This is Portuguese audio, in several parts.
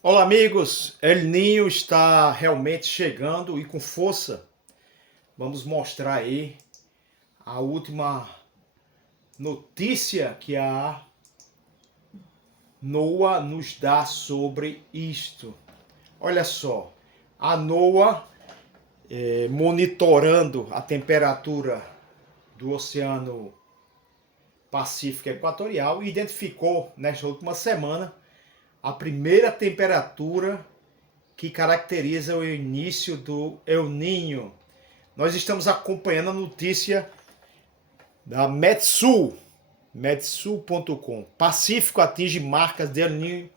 Olá, amigos! El Ninho está realmente chegando e com força. Vamos mostrar aí a última notícia que a NOAA nos dá sobre isto. Olha só, a NOAA monitorando a temperatura do Oceano Pacífico Equatorial identificou nesta última semana a primeira temperatura que caracteriza o início do El Ninho. Nós estamos acompanhando a notícia da Metsul.com. Pacífico atinge marcas de El Niño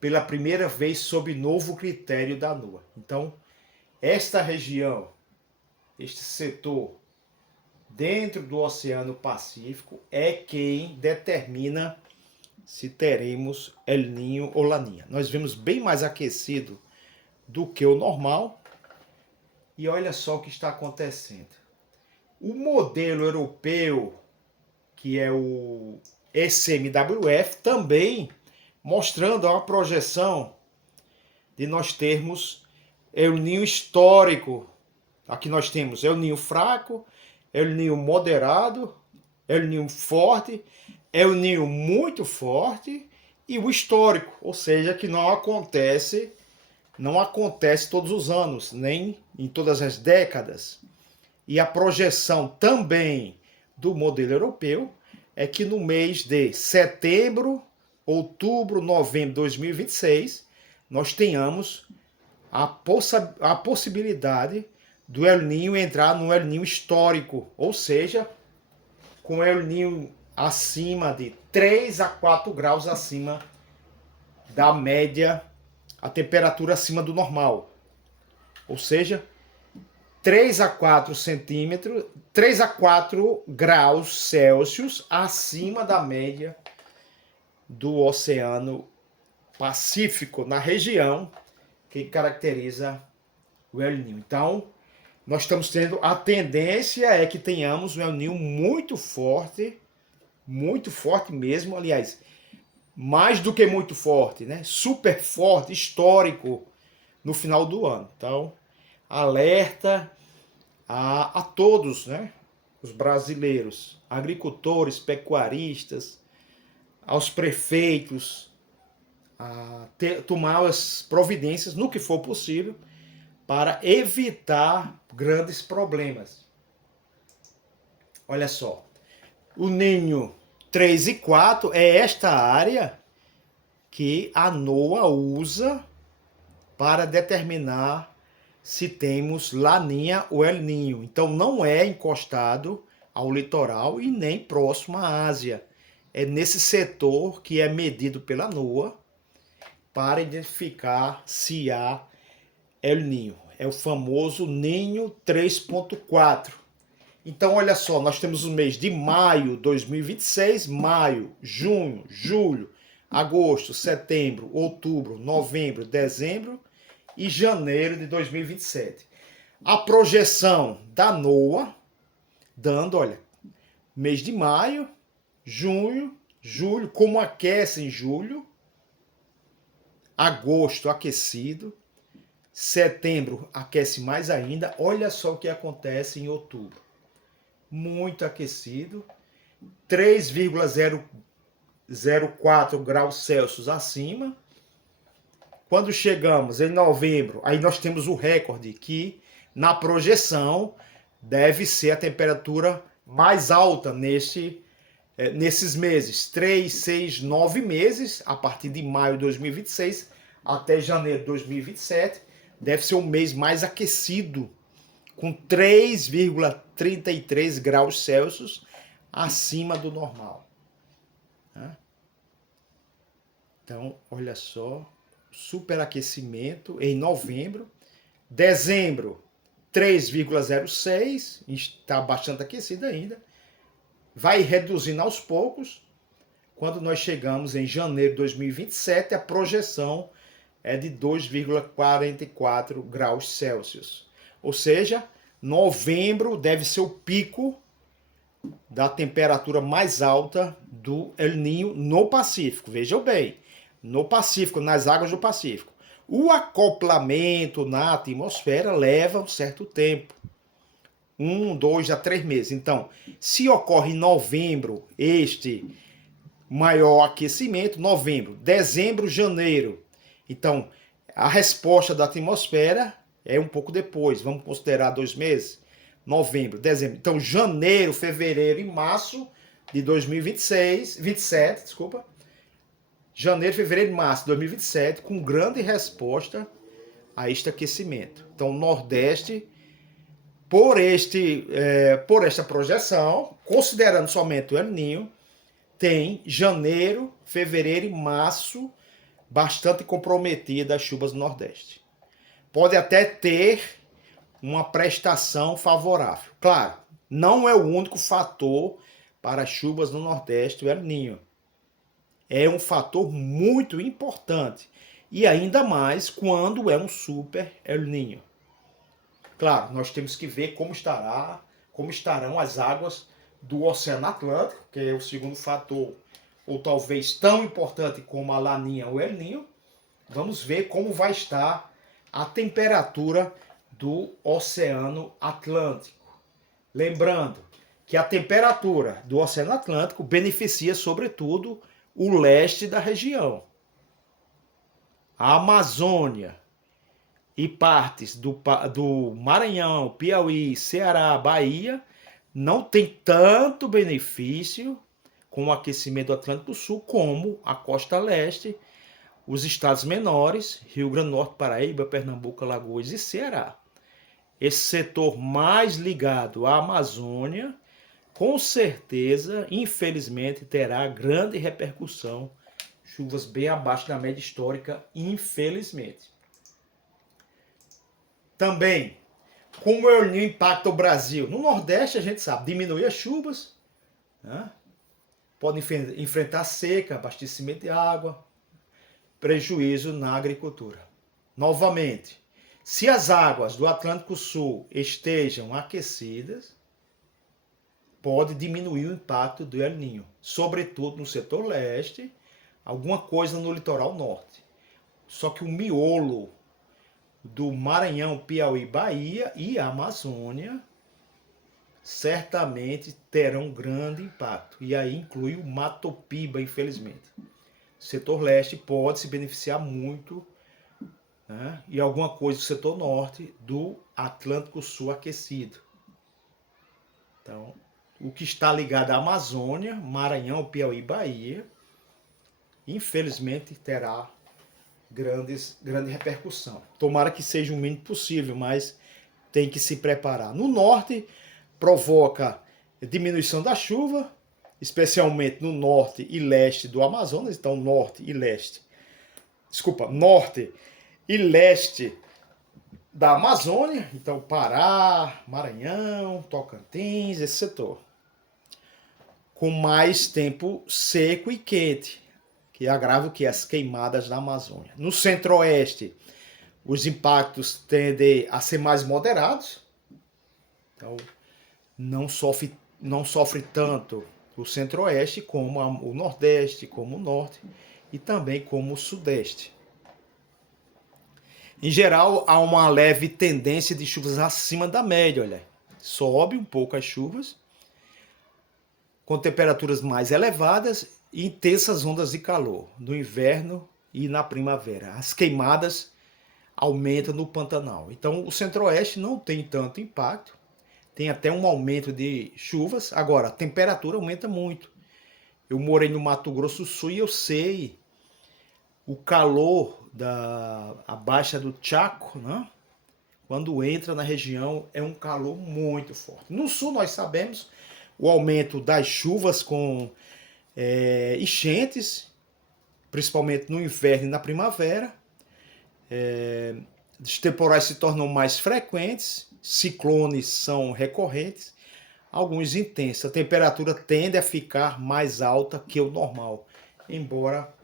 pela primeira vez sob novo critério da NOAA. Então, esta região, este setor dentro do Oceano Pacífico é quem determina se teremos El Niño ou Laninha. Nós vemos bem mais aquecido do que o normal. E olha só o que está acontecendo. O modelo europeu, que é o ECMWF, também mostrando uma projeção de nós termos El Niño histórico. Aqui nós temos El Niño fraco, El Niño moderado, El Niño forte, El Niño muito forte e o histórico, ou seja, que não acontece todos os anos, nem em todas as décadas. E a projeção também do modelo europeu é que no mês de setembro, outubro, novembro de 2026, nós tenhamos a possibilidade do El Niño entrar no El Niño histórico, ou seja, com El Niño acima de 3 a 4 graus acima da média, a temperatura acima do normal. Ou seja, 3 a 4 centímetros, 3 a 4 graus Celsius acima da média do Oceano Pacífico, na região que caracteriza o El Niño. Então, nós estamos tendo, a tendência é que tenhamos um El Niño muito forte mesmo, aliás, mais do que muito forte, né? Super forte, histórico, no final do ano. Então, alerta a todos, né? Os brasileiros, agricultores, pecuaristas, aos prefeitos, a tomar as providências no que for possível para evitar grandes problemas. Olha só, o Ninho 3 e 4 é esta área que a NOAA usa para determinar se temos Laninha ou El Niño. Então não é encostado ao litoral e nem próximo à Ásia. É nesse setor que é medido pela NOAA para identificar se há El Niño. É o famoso Ninho 3.4. Então, olha só, nós temos o mês de maio de 2026, maio, junho, julho, agosto, setembro, outubro, novembro, dezembro e janeiro de 2027. A projeção da NOAA, dando, olha, mês de maio, junho, julho, como aquece em julho, agosto aquecido, setembro aquece mais ainda, olha só o que acontece em outubro. Muito aquecido, 3,04 graus Celsius acima. Quando chegamos em novembro, aí nós temos o recorde que na projeção deve ser a temperatura mais alta nesses meses, 3, 6, 9 meses, a partir de maio de 2026 até janeiro de 2027, deve ser o mês mais aquecido, com 3,33 graus Celsius acima do normal. Então, olha só, superaquecimento em novembro. Dezembro, 3,06, está bastante aquecido ainda. Vai reduzindo aos poucos. Quando nós chegamos em janeiro de 2027, a projeção é de 2,44 graus Celsius. Ou seja, novembro deve ser o pico da temperatura mais alta do El Niño no Pacífico. Vejam bem, no Pacífico, nas águas do Pacífico. O acoplamento na atmosfera leva um certo tempo. 1, 2 a 3 meses. Então, se ocorre em novembro este maior aquecimento, novembro, dezembro, janeiro. Então, a resposta da atmosfera é um pouco depois. Vamos considerar 2 meses? Novembro, dezembro. Então, janeiro, fevereiro e março de 27, desculpa. Janeiro, fevereiro e março de 2027, com grande resposta a este aquecimento. Então, o Nordeste, por esta projeção, considerando somente o El Niño, tem janeiro, fevereiro e março bastante comprometidas as chuvas no Nordeste. Pode até ter uma prestação favorável. Claro, não é o único fator para as chuvas no Nordeste, o El Niño. É um fator muito importante. E ainda mais quando é um super El Niño. Claro, nós temos que ver como estarão as águas do Oceano Atlântico, que é o segundo fator, ou talvez tão importante como a Laninha ou El Niño. Vamos ver como vai estar a temperatura do Oceano Atlântico. Lembrando que a temperatura do Oceano Atlântico beneficia, sobretudo, o leste da região. A Amazônia e partes do Maranhão, Piauí, Ceará, Bahia não tem tanto benefício com o aquecimento do Atlântico Sul como a costa leste, os estados menores, Rio Grande do Norte, Paraíba, Pernambuco, Alagoas e Ceará. Esse setor mais ligado à Amazônia, com certeza, infelizmente, terá grande repercussão, chuvas bem abaixo da média histórica, infelizmente. Também, como o El Niño impacta o Brasil? No Nordeste, a gente sabe, diminui as chuvas, né? Pode enfrentar seca, abastecimento de água, prejuízo na agricultura. Novamente, se as águas do Atlântico Sul estejam aquecidas, pode diminuir o impacto do El Niño, sobretudo no setor leste, alguma coisa no litoral norte. Só que o miolo do Maranhão, Piauí, Bahia e Amazônia certamente terão grande impacto. E aí inclui o Mato Piba, infelizmente. O setor leste pode se beneficiar muito, né? E alguma coisa do setor norte do Atlântico Sul aquecido. Então, o que está ligado à Amazônia, Maranhão, Piauí, Bahia, infelizmente terá grande repercussão. Tomara que seja o mínimo possível, mas tem que se preparar. No norte, provoca diminuição da chuva, especialmente no norte e leste do Amazonas. Então, norte e leste da Amazônia. Então, Pará, Maranhão, Tocantins, esse setor. Com mais tempo seco e quente, que agrava o que? As queimadas na Amazônia. No centro-oeste, os impactos tendem a ser mais moderados. Então, não sofre tanto o centro-oeste como o nordeste, como o norte e também como o sudeste. Em geral, há uma leve tendência de chuvas acima da média, olha. Sobe um pouco as chuvas, com temperaturas mais elevadas e intensas ondas de calor no inverno e na primavera. As queimadas aumentam no Pantanal. Então, o centro-oeste não tem tanto impacto, tem até um aumento de chuvas. Agora, a temperatura aumenta muito. Eu morei no Mato Grosso do Sul e eu sei o calor a baixa do Chaco, né? Quando entra na região, é um calor muito forte. No sul, nós sabemos o aumento das chuvas com enchentes, principalmente no inverno e na primavera. Os temporais se tornam mais frequentes, ciclones são recorrentes, alguns intensos. A temperatura tende a ficar mais alta que o normal, embora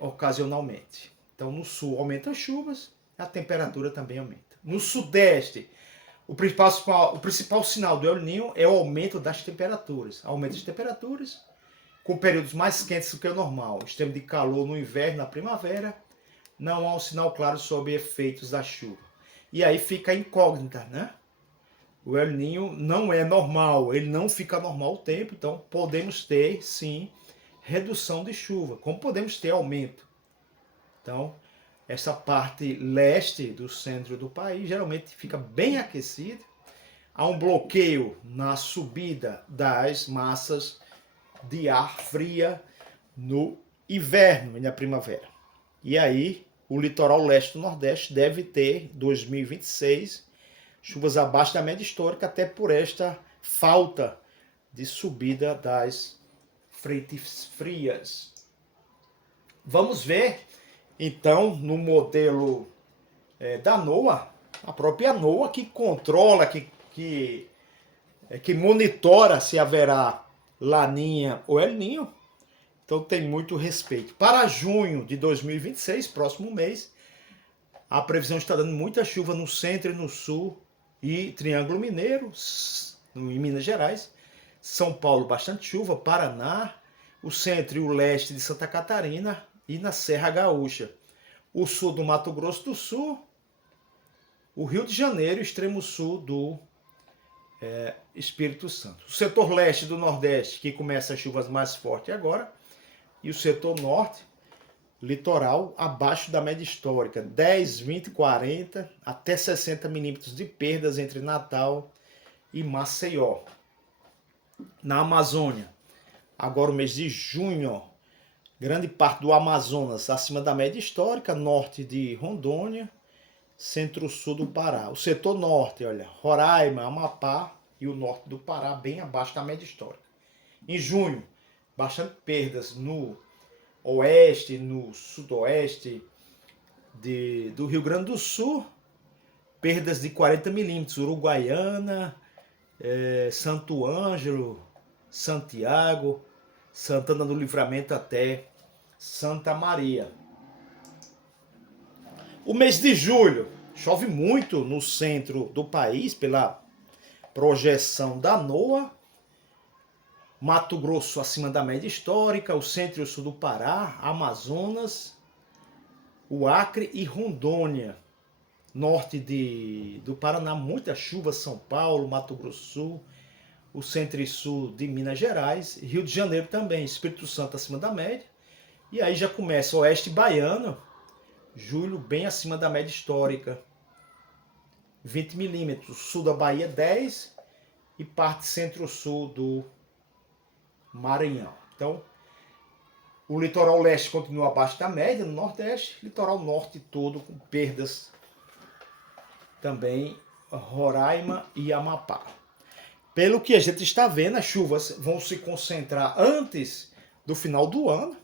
ocasionalmente. Então, no sul aumenta as chuvas, a temperatura também aumenta. No sudeste, o principal sinal do El Niño é o aumento das temperaturas. Aumento das temperaturas, com períodos mais quentes do que o normal. Extremo de calor no inverno e na primavera, não há um sinal claro sobre efeitos da chuva. E aí fica a incógnita, né? O El Niño não é normal, ele não fica normal o tempo, então podemos ter, sim, redução de chuva, como podemos ter aumento. Então, essa parte leste do centro do país geralmente fica bem aquecida. Há um bloqueio na subida das massas de ar fria no inverno e na primavera. E aí, o litoral leste do Nordeste deve ter, 2026, chuvas abaixo da média histórica, até por esta falta de subida das frentes frias. Vamos ver, então, no modelo da NOAA, a própria NOAA que controla, que monitora se haverá Laninha ou El Niño. Então tem muito respeito. Para junho de 2026, próximo mês, a previsão está dando muita chuva no centro e no sul e Triângulo Mineiro, em Minas Gerais. São Paulo, bastante chuva. Paraná, o centro e o leste de Santa Catarina e na Serra Gaúcha. O sul do Mato Grosso do Sul, o Rio de Janeiro e o extremo sul do Espírito Santo. O setor leste do Nordeste, que começa as chuvas mais fortes agora, e o setor norte, litoral, abaixo da média histórica, 10, 20, 40, até 60 milímetros de perdas entre Natal e Maceió. Na Amazônia, agora o mês de junho, grande parte do Amazonas acima da média histórica, norte de Rondônia, centro-sul do Pará. O setor norte, olha, Roraima, Amapá e o norte do Pará, bem abaixo da média histórica. Em junho, bastante perdas no oeste, no sudoeste do Rio Grande do Sul, perdas de 40 milímetros, Uruguaiana, Santo Ângelo, Santiago, Santana do Livramento até Santa Maria. O mês de julho chove muito no centro do país pela projeção da NOAA. Mato Grosso acima da média histórica, o centro e o sul do Pará, Amazonas, o Acre e Rondônia. Norte do Paraná, muita chuva, São Paulo, Mato Grosso do Sul, o centro e sul de Minas Gerais, Rio de Janeiro também, Espírito Santo acima da média. E aí já começa o oeste baiano, julho bem acima da média histórica, 20 milímetros, sul da Bahia 10 e parte centro-sul do Maranhão. Então, o litoral leste continua abaixo da média no Nordeste, litoral norte todo com perdas também, Roraima e Amapá. Pelo que a gente está vendo, as chuvas vão se concentrar antes do final do ano,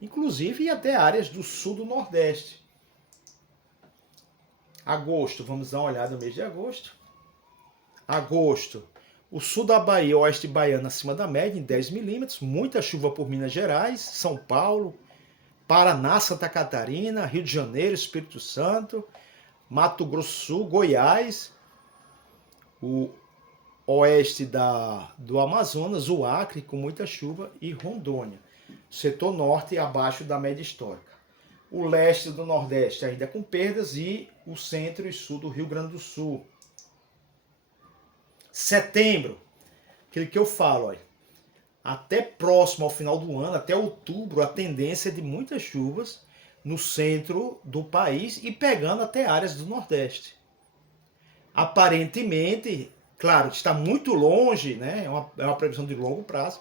inclusive até áreas do sul do Nordeste. Agosto, vamos dar uma olhada no mês de agosto. Agosto, o sul da Bahia, oeste baiano acima da média, em 10 milímetros. Muita chuva por Minas Gerais, São Paulo, Paraná, Santa Catarina, Rio de Janeiro, Espírito Santo, Mato Grosso do Sul, Goiás, o oeste do Amazonas, o Acre, com muita chuva, e Rondônia. Setor norte abaixo da média histórica. O leste do Nordeste ainda com perdas e o centro e sul do Rio Grande do Sul. Setembro, aquele que eu falo, olha, até próximo ao final do ano, até outubro, a tendência é de muitas chuvas no centro do país e pegando até áreas do Nordeste. Aparentemente, claro, está muito longe, né? É uma previsão de longo prazo.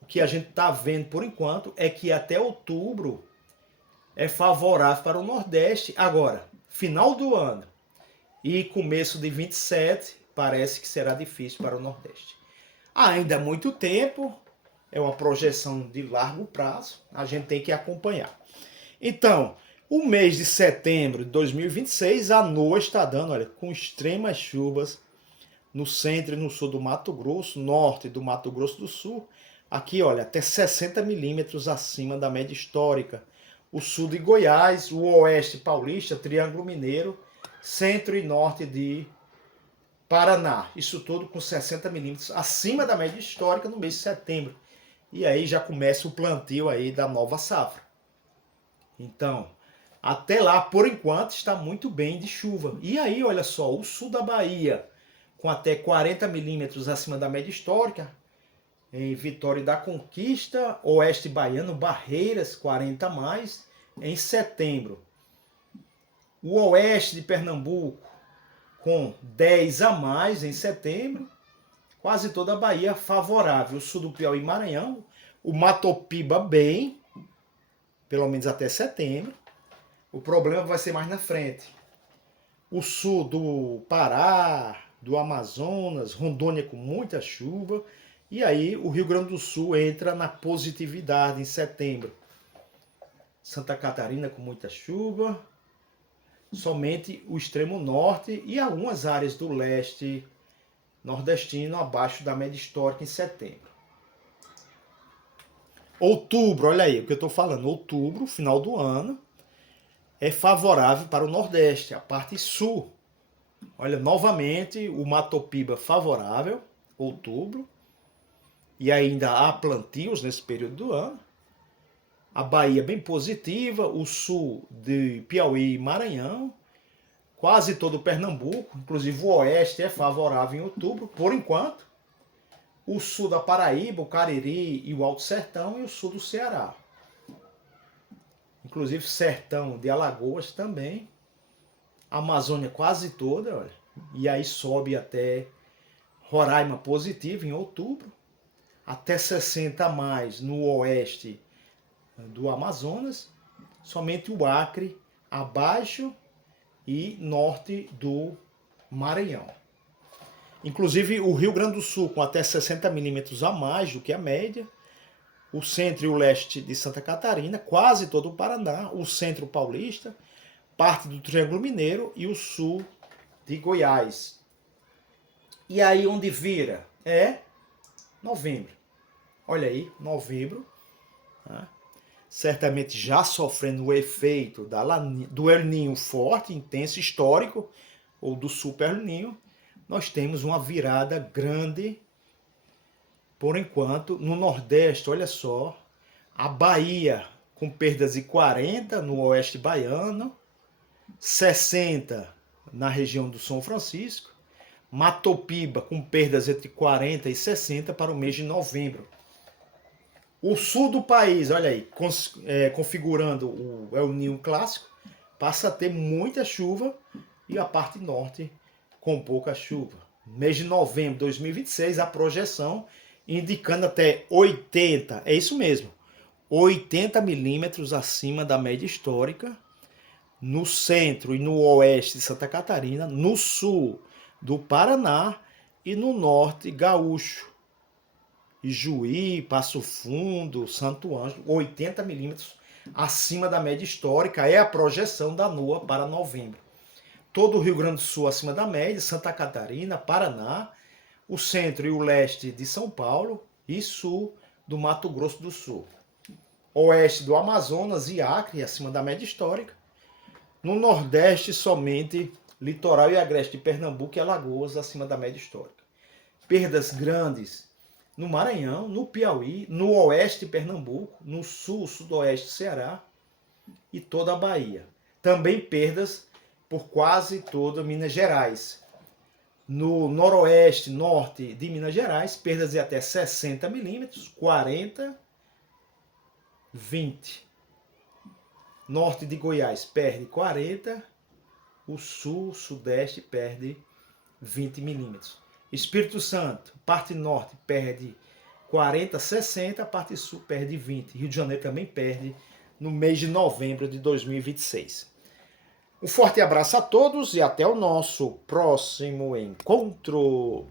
O que a gente está vendo por enquanto é que até outubro é favorável para o Nordeste. Agora, final do ano e começo de 27, parece que será difícil para o Nordeste. Ainda há muito tempo, é uma projeção de largo prazo, a gente tem que acompanhar. Então, o mês de setembro de 2026, a NOAA está dando, olha, com extremas chuvas no centro e no sul do Mato Grosso, norte do Mato Grosso do Sul. Aqui, olha, até 60 milímetros acima da média histórica. O sul de Goiás, o oeste paulista, Triângulo Mineiro, centro e norte de Paraná. Isso tudo com 60 milímetros acima da média histórica no mês de setembro. E aí já começa o plantio aí da nova safra. Então, Até lá, por enquanto, está muito bem de chuva. E aí, olha só, o sul da Bahia, com até 40 milímetros acima da média histórica, em Vitória da Conquista, oeste baiano, Barreiras, 40 a mais, em setembro. O oeste de Pernambuco, com 10 a mais em setembro, quase toda a Bahia favorável. O sul do Piauí e Maranhão, o Matopiba bem, pelo menos até setembro. O problema vai ser mais na frente. O sul do Pará, do Amazonas, Rondônia com muita chuva. E aí o Rio Grande do Sul entra na positividade em setembro. Santa Catarina com muita chuva. Somente o extremo norte e algumas áreas do leste nordestino abaixo da média histórica em setembro. Outubro, olha aí o que eu estou falando. Outubro, final do ano, é favorável para o Nordeste, a parte sul. Olha, novamente, o Matopiba favorável, outubro. E ainda há plantios nesse período do ano. A Bahia bem positiva, o sul de Piauí e Maranhão. Quase todo o Pernambuco, inclusive o oeste é favorável em outubro, por enquanto. O sul da Paraíba, o Cariri e o Alto Sertão e o sul do Ceará. Inclusive sertão de Alagoas também. A Amazônia quase toda, olha. E aí sobe até Roraima positivo em outubro. Até 60 a mais no oeste do Amazonas. Somente o Acre abaixo e norte do Maranhão. Inclusive o Rio Grande do Sul com até 60 milímetros a mais do que a média. O centro e o leste de Santa Catarina, quase todo o Paraná, o centro paulista, parte do Triângulo Mineiro e o sul de Goiás. E aí onde vira? É novembro. Olha aí, novembro. Né? Certamente já sofrendo o efeito do El Niño forte, intenso, histórico, ou do Super El Niño, nós temos uma virada grande. Por enquanto, no Nordeste, olha só, a Bahia com perdas de 40 no oeste baiano, 60 na região do São Francisco, Matopiba com perdas entre 40 e 60 para o mês de novembro. O sul do país, olha aí, configurando o El Niño clássico, passa a ter muita chuva e a parte norte com pouca chuva. Mês de novembro de 2026, a projeção indicando até 80, é isso mesmo, 80 milímetros acima da média histórica, no centro e no oeste de Santa Catarina, no sul do Paraná e no norte gaúcho, Ijuí, Passo Fundo, Santo Ângelo, 80 milímetros acima da média histórica, é a projeção da NOAA para novembro. Todo o Rio Grande do Sul acima da média, Santa Catarina, Paraná, o centro e o leste de São Paulo e sul do Mato Grosso do Sul. Oeste do Amazonas e Acre, acima da média histórica. No Nordeste, somente litoral e agreste de Pernambuco e Alagoas, acima da média histórica. Perdas grandes no Maranhão, no Piauí, no oeste de Pernambuco, no sul, sudoeste do Ceará e toda a Bahia. Também perdas por quase toda Minas Gerais. No noroeste, norte de Minas Gerais, perdas de até 60 milímetros, 40, 20. Norte de Goiás perde 40, o sul, sudeste perde 20 milímetros. Espírito Santo, parte norte perde 40, 60, a parte sul perde 20. Rio de Janeiro também perde no mês de novembro de 2026. Um forte abraço a todos e até o nosso próximo encontro.